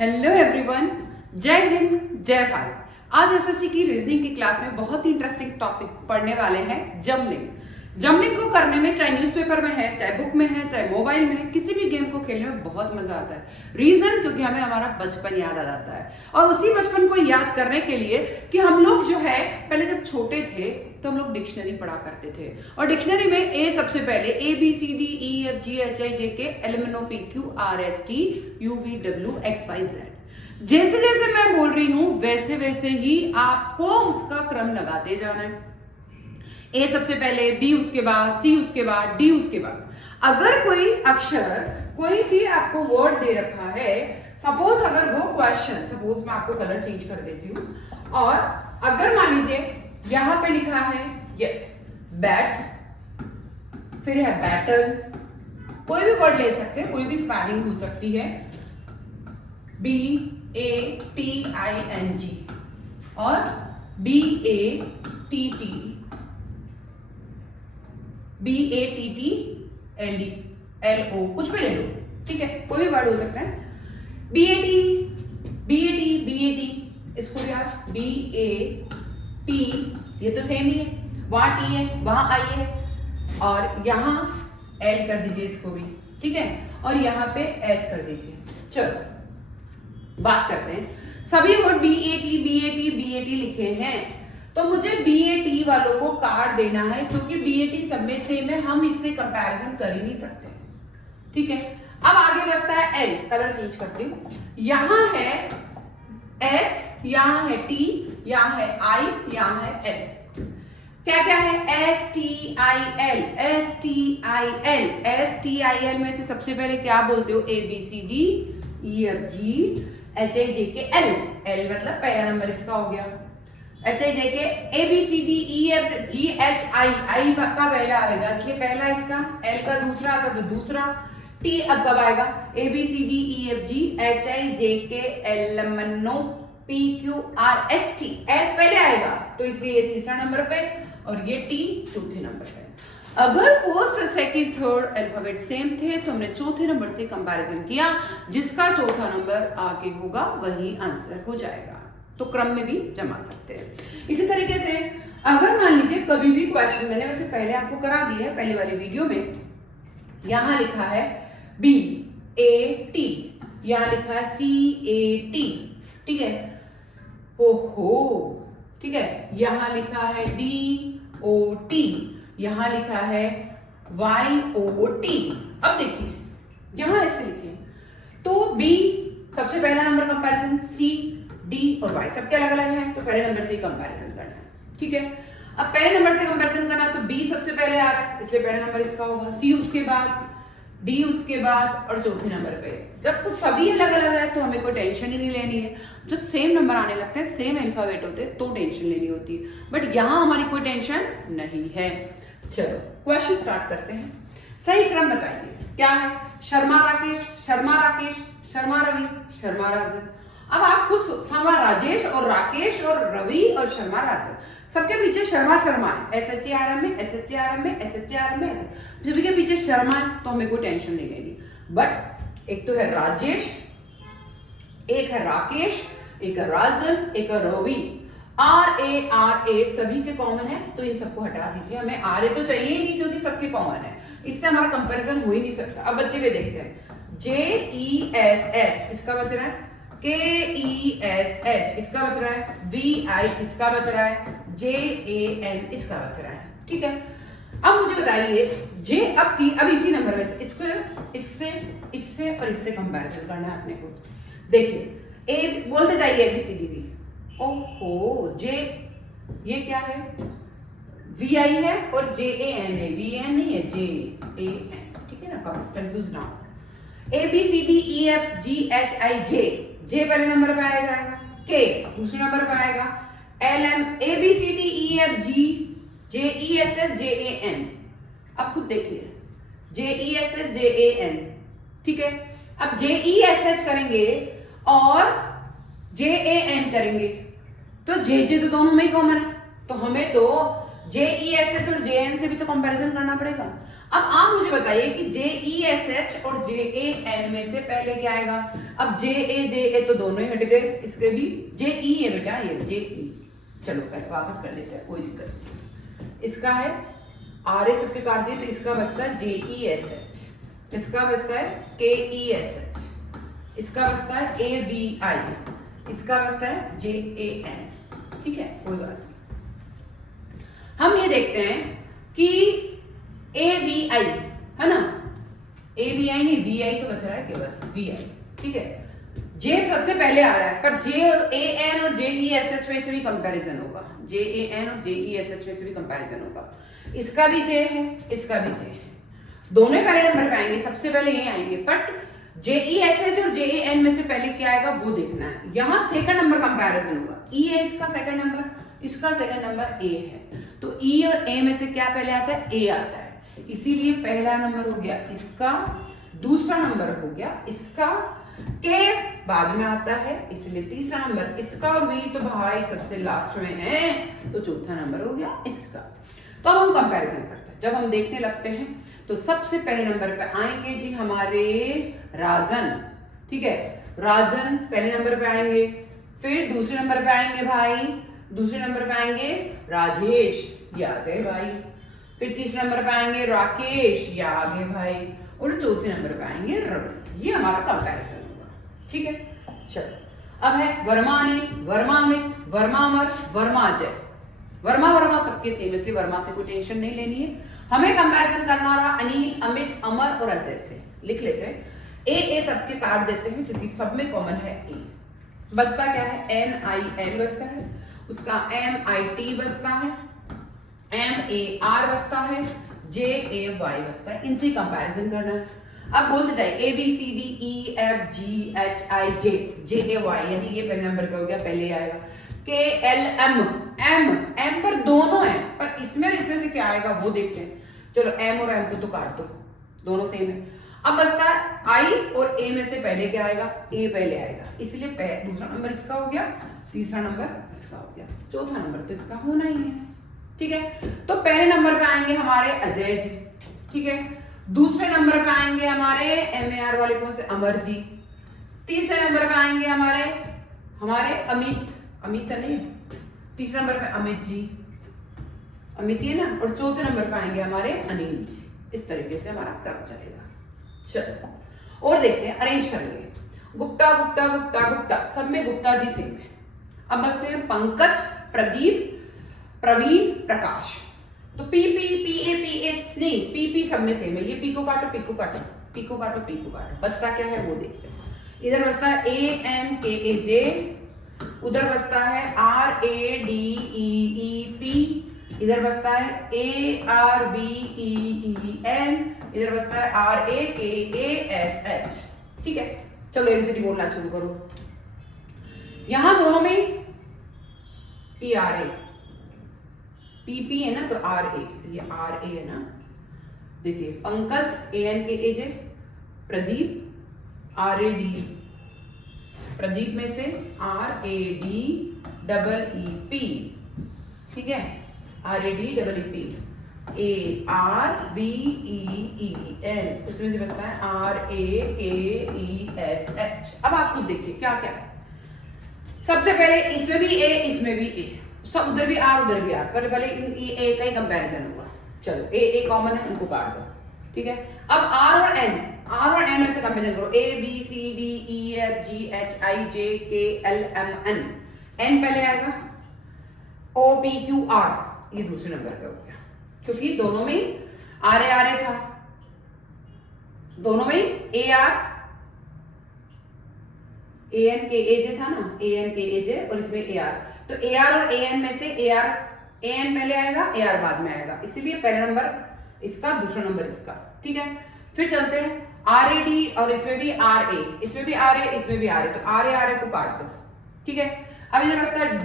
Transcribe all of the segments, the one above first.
Hello everyone, जय हिंद जय भारत। आज एसएससी की रीजनिंग की क्लास में बहुत ही इंटरेस्टिंग टॉपिक पढ़ने वाले हैं जमलिंग। जमलिंग को करने में चाहे न्यूज़पेपर में है, चाहे बुक में है, चाहे मोबाइल में है, किसी भी गेम को खेलने में बहुत मजा आता है। रीजन क्योंकि हमें हमारा बचपन याद आ जाता है और उसी बचपन को याद करने के लिए कि हम लोग जो है पहले जब छोटे थे तो हम लोग डिक्शनरी पढ़ा करते थे और डिक्शनरी में ए सबसे पहले ABCDEFGHIJK LMNOPQRST UVWXYZ। जैसे जैसे मैं बोल रही हूं वैसे वैसे ही आपको उसका क्रम लगाते जाना है। ए सबसे पहले, बी उसके बाद, सी उसके बाद, डी उसके बाद। अगर कोई अक्षर, कोई भी आपको वर्ड दे रखा है, सपोज अगर वो क्वेश्चन, सपोज मैं आपको कलर चेंज कर देती हूं और अगर मान लीजिए यहां पे लिखा है यस बैट, फिर है बैटल, कोई भी वर्ड ले सकते हैं, कोई भी स्पेलिंग हो सकती है, BATING और BATTLO, कुछ भी ले लो, ठीक है, कोई भी वर्ड हो सकता है। BAT, इसको भी आप BAT, ये तो सेम ही है, वहां T है, वहां I है और यहां L कर दीजिए इसको भी, ठीक है, और यहां पे S कर दीजिए। चलो बात करते हैं। सभी वर्ड BAT लिखे हैं तो मुझे BAT वालों को कार्ड देना है क्योंकि BAT सब में सेम है, हम इससे कंपैरिजन कर ही नहीं सकते, ठीक है। अब आगे बचता है L, कलर चेंज करती हूं, यहां है S, यहां है T, यहां है I, यहां है L। क्या क्या है? STIL, STIL में से सबसे पहले क्या बोलते हो? ABCDEFGHIJK L मतलब पहला नंबर इसका हो गया। HIJK ABCDEFGHI, I का पहला आएगा इसलिए पहला इसका, L का दूसरा आता तो दूसरा, T अब कब आएगा? ABCDEFGHIJK LMNOPQRST, S पहले आएगा तो इसलिए ये तीसरा नंबर पे और ये T चौथे नंबर पे। अगर first, second, third alphabet same थे तो हमने चौथे नंबर से कंपैरिजन किया, जिसका चौथा नंबर आगे होगा वही आंसर हो जाएगा। तो क्रम में भी जमा सकते हैं। इसी तरीके से अगर मान लीजिए कभी भी क्वेश्चन, मैंने वैसे पहले आपको करा दिया है पहली वाली वीडियो में, यहां लिखा है BAT, यहां लिखा है CAT, ठीक है, ओहो, ठीक है, यहां लिखा है DOT, यहां लिखा है YOT। अब देखिए यहां ऐसे लिखे तो B सबसे पहला नंबर कंपैरिजन, C, D और Y सबके अलग अलग है तो पहले नंबर से ही कंपैरिजन करना है, ठीक है। अब पहले नंबर से कंपैरिजन करना है तो B सबसे पहले आ रहा है इसलिए पहला नंबर इसका होगा, C उसके बाद, D उसके बाद और चौथे नंबर पे। जब कुछ सभी अलग अलग है तो हमें कोई टेंशन ही नहीं लेनी है। जब सेम नंबर आने लगते हैं, सेम अल्फाबेट होते हैं तो टेंशन लेनी होती है, बट यहां हमारी कोई टेंशन नहीं है। चलो क्वेश्चन स्टार्ट करते हैं। सही क्रम बताइए क्या है? शर्मा राकेश, शर्मा राकेश, शर्मा रवि, शर्मा राजन। अब आप खुद शर्मा राजेश और राकेश और रवि और शर्मा राजन, सबके पीछे शर्मा शर्मा है, SHARM में, SHARM में, SHARM में, सभी के पीछे शर्मा है तो हमें कोई टेंशन नहीं लेनी। बट एक तो है राजेश, एक है राकेश, एक है राजन, एक है रवि, RA सभी के कॉमन है तो इन सबको हटा दीजिए। हमें RA तो चाहिए ही नहीं क्योंकि सबके कॉमन है, इससे हमारा कंपैरिजन हो ही नहीं सकता। अब बच्चे भी देखते हैं, JESH इसका बच रहा है, KESH इसका बच रहा है, VI इसका बच रहा है, JAN इसका बच रहा है, ठीक है। अब मुझे बताइए J अब इसी नंबर में से इसको इससे और इससे कंपैरिजन करना है अपने को। देखिए A बोलते जाइए ABCD। ओहो, J ये क्या है? VI है और JAN है, VAN नहीं है, JAN, ठीक है ना, कंफ्यूज ना हो। ABCDEFGHIJ, J पहले नंबर पे आएगा, K दूसरे नंबर पे आएगा, LM ABCDEFGJESSJAN। अब खुद देखिए JESSJAN, ठीक है। अब JESH करेंगे और JAN करेंगे तो JJ तो दोनों में ही कॉमन है तो हमें तो JESH और JN से भी तो कंपैरिजन करना पड़ेगा। अब आप मुझे बताइए कि JESH और JAN में से पहले क्या आएगा? अब JA तो दोनों ही हट गए, इसके भी JE है बेटा, ये JE। चलो पहले वापस कर लेते हैं, कोई दिक्कत नहीं। इसका है RA सबके काट दिए, तो इसका बचता है JESH, इसका बचता है KESH, इसका बचता है AVI, इसका बचता है JAN। ठीक है, कोई बात नहीं। हम ये देखते हैं कि AVI है ना, AVI नहीं, VI तो बच रहा है केवल, VI। ठीक है, J सबसे पहले आ रहा है, पर J और AN और JESH में से भी कंपैरिजन होगा, JAN और JESH में से भी कंपैरिजन होगा। इसका भी J है, इसका भी J है, दोनों पहले नंबर पे आएंगे, सबसे पहले ये आएंगे, बट JESH और JAN में से पहले क्या आएगा वो देखना है। यहाँ सेकंड नंबर कंपैरिजन होगा, E है इसका सेकंड नंबर, इसका सेकंड नंबर A है, तो E और A में से क्या पहले आता है? A आता है, इसीलिए पहला नंबर हो गया इसका, दूसरा नंबर हो गया इसका, K बाद में आता है इसलिए तीसरा नंबर इसका, और V तो भाई सबसे लास्ट में है तो चौथा नंबर हो गया इसका। तो अब हम कंपैरिजन करते हैं, जब हम देखने लगते हैं तो सबसे पहले नंबर पे आएंगे जी हमारे राजन। ठीक है, राजन पहले नंबर पे आएंगे, फिर दूसरे नंबर पे आएंगे भाई, दूसरे नंबर पे आएंगे राजेश, ये आ गए भाई, फिर तीसरे नंबर पे आएंगे राकेश, ये आ गए भाई, और चौथे नंबर पे आएंगे रवि। ये हमारा कंपैरिजन होगा। ठीक है, चलो अब है वर्मा अनिल, वर्मा अमित, वर्मा अमर, वर्मा अजय। वर्मा सबके सेम, इसलिए वर्मा से कोई टेंशन नहीं लेनी है। हमें कंपैरिजन करना रहा अनिल, अमित, अमर और अजय से। लिख लेते हैं, ए सबके काट देते हैं क्योंकि सब में कॉमन है ए। बसता क्या है? NIL बसता है, उसका MIT बसता है, MAR बसता है, JAY बसता है, इनसे कंपैरिजन करना है। अब बोलते जाए ABCDEFGHIJ, JAY यानी ये पहले नंबर पे हो गया, पहले आएगा। KLM, M पर दोनों है, पर इसमें और इसमें से क्या आएगा वो देखते हैं। चलो M और M को तो काट दो, दोनों सेम है। अब बचता है I और A में से पहले क्या आएगा? A पहले आएगा, इसलिए दूसरा नंबर इसका हो गया, तीसरा नंबर इसका हो गया, चौथा नंबर तो इसका होना ही है। ठीक है, तो पहले नंबर पे आएंगे हमारे अजय जी। ठीक है, दूसरे नंबर पे आएंगे हमारे MAR वाले कौन से? अमर जी। तीसरे नंबर पे आएंगे हमारे अमित नहीं, तीसरे नंबर पे अमित जी, अमित है ना, और चौथे नंबर पे आएंगे हमारे अनिल जी। इस तरीके से हमारा क्रम चलेगा। चलो और देखते हैं, अरेंज करेंगे। गुप्ता गुप्ता गुप्ता गुप्ता, सब में गुप्ता जी सेम है। अब बसते हैं पंकज, प्रदीप, प्रवीण, प्रकाश। तो P नहीं, P सब में सेम है, ये P को काटो, P को काटो, P को काटो, P को काटो। बसता क्या है वो देखते हैं। इधर बसता है AMKAJ, उधर बसता है RADEEP, इधर बसता है ARBEEN, इधर बसता है RAKASH। ठीक है, चलो ABCD बोलना शुरू करो। यहां दोनों में PRA, PP है ना, तो RA, ये RA है ना। देखिए पंकज ANKAJ, प्रदीप RAD, प्रदीप में से RADEEP। ठीक है, RADEEP, ARBEEN, उसमें से बचता है RAKESH। अब आप खुद देखिए क्या क्या है। सबसे पहले इसमें भी A, इसमें भी A, सब उधर भी R, उधर भी R, पहले A का ही कंपैरिजन होगा। चलो A कॉमन है, उनको काट दो। ठीक है, अब R और N में से कंपैरिजन करो। ABCDEFGHIJKLMN, N पहले आएगा, OPQR ये दूसरे नंबर पे हो गया, क्योंकि दोनों में RA था, दोनों में ANKAJ था ना, ANKAJ और इसमें AR, तो AR और AN में से AN पहले आएगा, AR बाद में आएगा, इसीलिए पहला नंबर इसका, दूसरा नंबर इसका। ठीक है, फिर चलते हैं RAD, और इसमें भी RA, इसमें भी RA, इसमें भी RA, तो RA को काट दो। ठीक है, अब इधर बचता है D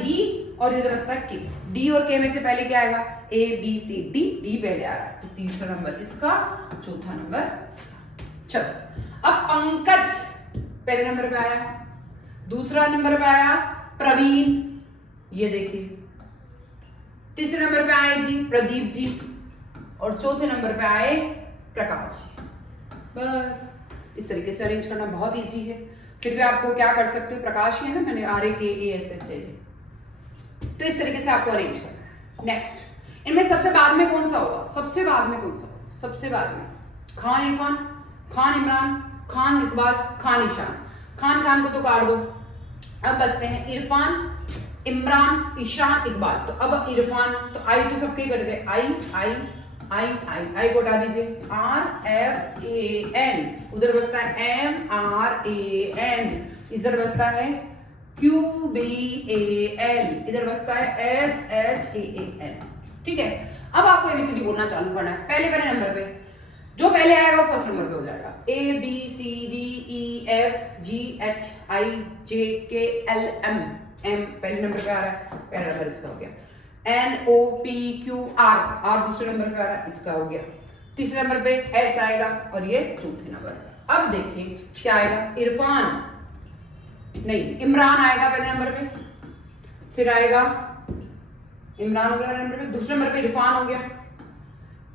और इधर बचता है K। D और K में से पहले क्या आएगा? ABCD, D पहले आ रहा है, तो तीसरा नंबर इसका, चौथा नंबर इसका। चलो अब पंकज पहले नंबर पे आया, दूसरा नंबर पे आया प्रवीण, ये देखिए तीसरे नंबर पे आए जी प्रदीप जी, और चौथे नंबर पे आए प्रकाश जी। बस इस तरीके से अरेंज करना बहुत इजी है। फिर भी आपको क्या कर सकते हो, प्रकाश ही है ना, मैंने RAKASH है, तो इस तरीके से आपको अरेंज करना है। नेक्स्ट, इनमें सबसे बाद में कौन सा होगा, सबसे बाद में कौन सा होगा, सबसे बाद में खान इरफान, खान इमरान, खान इकबाल, खान ईशान। खान को तो काट दो, अब बचते हैं इरफान, इमरान, ईशान, इकबाल। तो अब इरफान, तो आई तो सबके कट गए, आई को हटा दीजिए, RFAN, उधर बचता है MRAN, इधर बचता है QBAL, इधर बचता है SHAAN। ठीक है, अब आपको ABCD बोलना चालू करना है। पहले नंबर पे जो पहले आएगा वो फर्स्ट नंबर पे हो जाएगा। ABCDEFGHIJKLM, M पहले नंबर पे आ रहा है, पहला नंबर इसका हो गया। NOPQR, R दूसरे नंबर पे आ रहा है, इसका हो गया। तीसरे नंबर पे S आएगा और ये चौथे नंबर पे। अब देखिए क्या आएगा, इरफान नहीं, इमरान आएगा पहले नंबर पे, फिर आएगा इमरान हो गया पहले नंबर पे, दूसरे नंबर पे इरफान हो गया,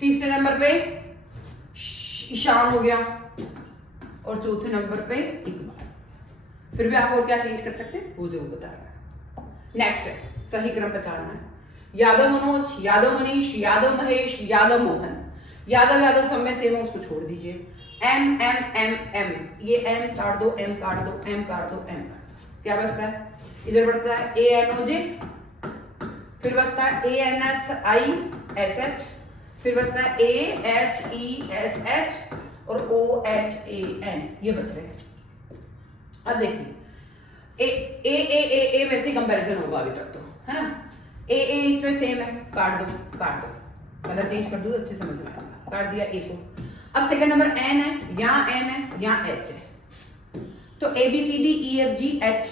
तीसरे नंबर पे ईशान हो गया, और चौथे नंबर पे इकबाल। फिर भी आप और क्या चेंज कर सकते हैं वो जरूर बता रहा है। नेक्स्ट है सही क्रम पहचानना है। यादव मनोज, यादव मनीष, यादव महेश, यादव मोहन। यादव सब में सेम है, उसको छोड़ दीजिए। M, ये M काट दो, M काट दो, M काट दो, M काट दो। क्या बचता है, इधर बढ़ता है ANOJ, फिर बचता है ANSISH, फिर बचता है AHESH और OHAN, ये बच रहे हैं। अब देखिए ए में से कंपैरिजन होगा अभी तक तो, है ना। ए इसमें सेम है, काट दो, कलर चेंज कर दो, अच्छे समझ में आएगा। काट दिया ए को। अब सेकंड नंबर N है, यहाँ N है, यहाँ H है, तो ABCDEFGH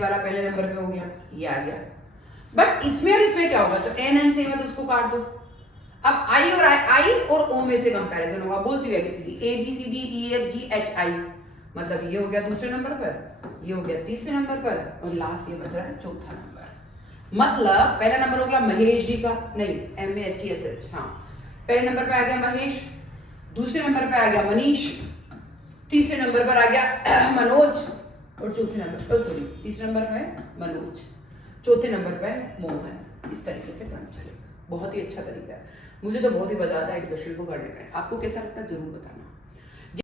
वाला पहले नंबर पे हो गया, ये आ गया। बट इसमें और इसमें क्या होगा, तो N सेम है तो उसको काट दो। अब I और O में से कंपैरिजन होगा। बोलती हूँ ABCDEFGHI, मतलब ये हो गया दूसरे नंबर पर, ये हो गया तीसरे नंबर पर, और लास्ट ये बच रहा है चौथा नंबर। मतलब पहला नंबर हो गया महेश जी का, नहीं MAHESH, हाँ पहले नंबर पे आ गया महेश, दूसरे नंबर पे आ गया मनीष, तीसरे नंबर पर आ गया मनोज, और चौथे नंबर पर तीसरे नंबर पे है मनोज, चौथे नंबर पे है मोहन। इस तरीके से क्रम चलेगा। बहुत ही अच्छा तरीका है, मुझे तो बहुत ही मजा आता है क्वेश्चन को करने का। आपको कैसा लगता है जरूर बताना।